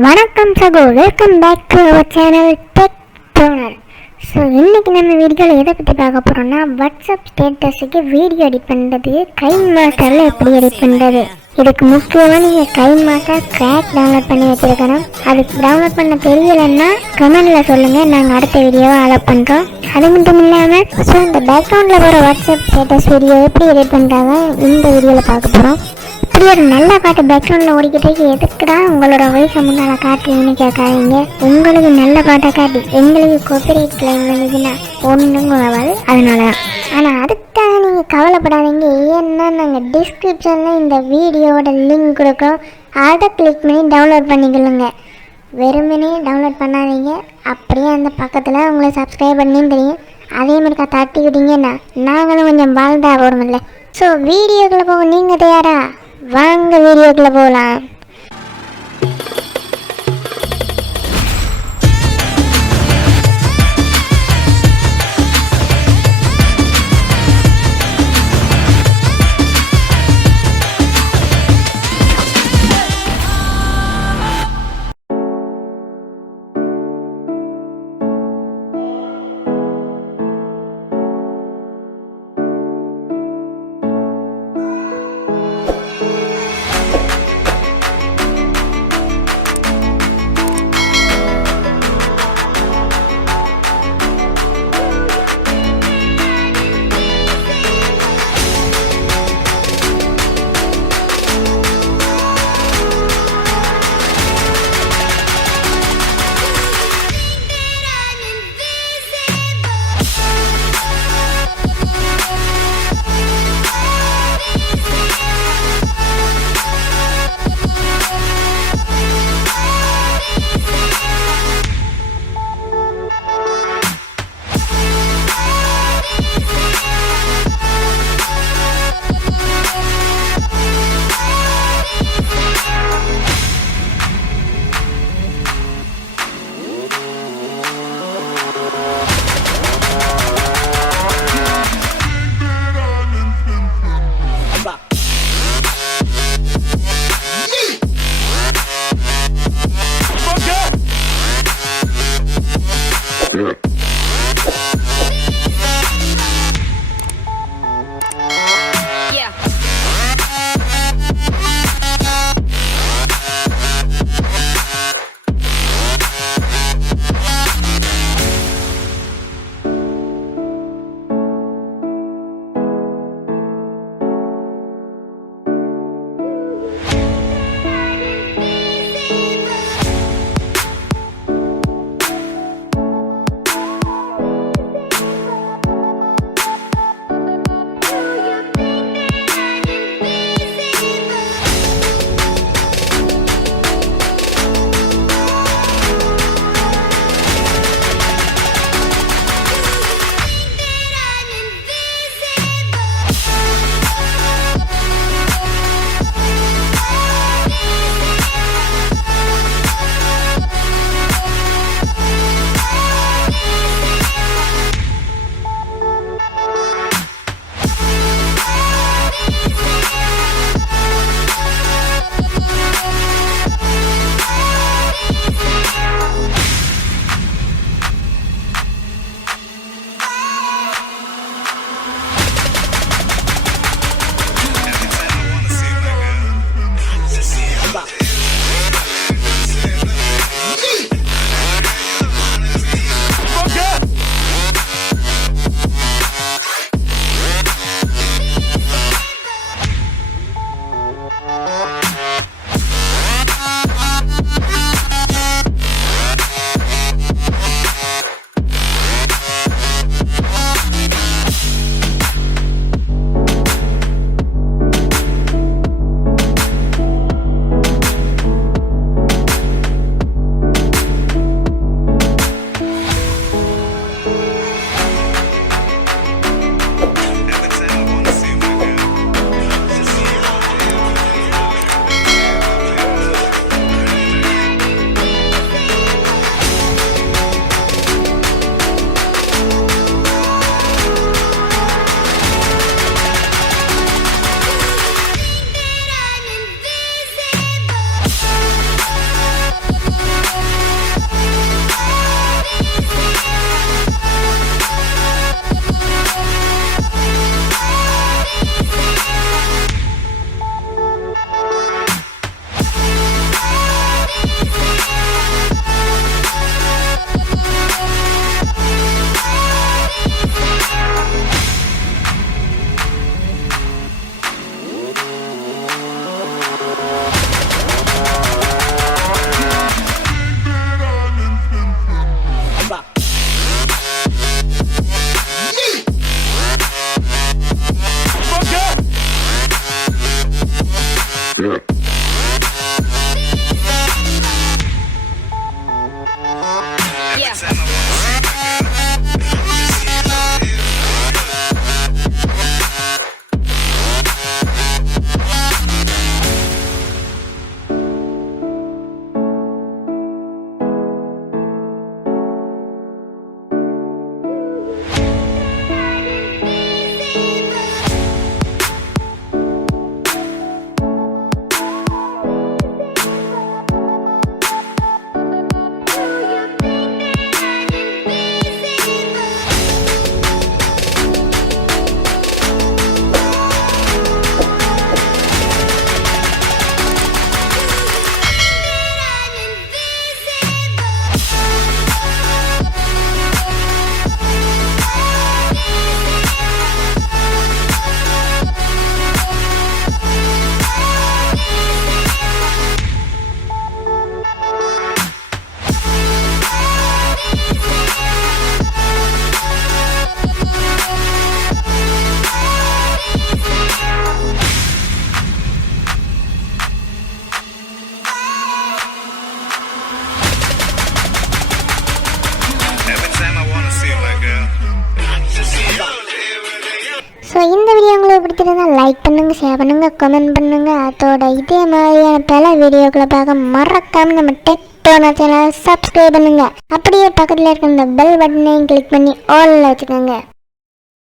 வணக்கம் சகோ, welcome back to our channel tech toner. So இன்றைக்கி நம்ம வீடியோவில் எதை பற்றி பார்க்க போகிறோம்னா, வாட்ஸ்அப் ஸ்டேட்டஸுக்கு வீடியோ எடிட் பண்ணுறது கைன்மாஸ்டரில் எப்படி எடிட் பண்ணுறது. இதுக்கு முக்கியமாக நீங்கள் கைன்மாஸ்டர் கிராக் டவுன்லோட் பண்ணி வச்சுருக்கணும். அதுக்கு டவுன்லோட் பண்ண தெரியலைன்னா கமெண்டில் சொல்லுங்கள், நாங்கள் அடுத்த வீடியோவை அலோட் பண்ணுறோம். அது மட்டும் இல்லாமல் இந்த பேக்ரவுண்டில் போகிற வாட்ஸ்அப் ஸ்டேட்டஸ் வீடியோ எப்படி எடிட் பண்ணுறாங்க இந்த வீடியோவில் பார்க்க போகிறோம். இப்படி ஒரு நல்ல பாட்டு பேக்ரவுண்டில் ஓடிக்கிட்டே எதுக்குடா உங்களோட வயசை முன்னால் காட்டுறீங்கன்னு கேட்காதீங்க. உங்களுக்கு நல்ல பாட்டை காட்டி எங்களுக்கு காப்பிரைட் கிளைம் வந்துச்சுன்னா ஒன்றும் ஆகாது, அதனால தான். ஆனால் அதுக்காக நீங்கள் கவலைப்படாதீங்க. ஏன்னா நாங்கள் டிஸ்கிரிப்ஷனில் இந்த வீடியோவோட லிங்க் கொடுக்குறோம், அதை கிளிக் பண்ணி டவுன்லோட் பண்ணிக்கலுங்க. வெறுமனே டவுன்லோட் பண்ணாதீங்க, அப்படியே அந்த பக்கத்தில் உங்களை சப்ஸ்கிரைப் பண்ணின்னு தெரியும், அதே மாதிரி தட்டிக்கிட்டீங்கன்னா நாங்களும் கொஞ்சம் வாழ்ந்தா போகிறோமில்ல. ஸோ வீடியோக்குள்ளே போக நீங்கள் தயாரா? வாங்க வீடியோக்குள்ள போகலாம். பிடிச்சிருந்தா லைக் பண்ணுங்கள், ஷேர் பண்ணுங்கள், கமெண்ட் பண்ணுங்கள். அதோட இதே மாதிரியான பல வீடியோக்களை பார்க்க மறக்காமல் நம்ம டெக் டோனர் சேனலை சப்ஸ்கிரைப் பண்ணுங்கள். அப்படியே பக்கத்தில் இருக்கிற இந்த பெல் பட்டனையும் கிளிக் பண்ணி ஆல்ல வச்சுக்கோங்க.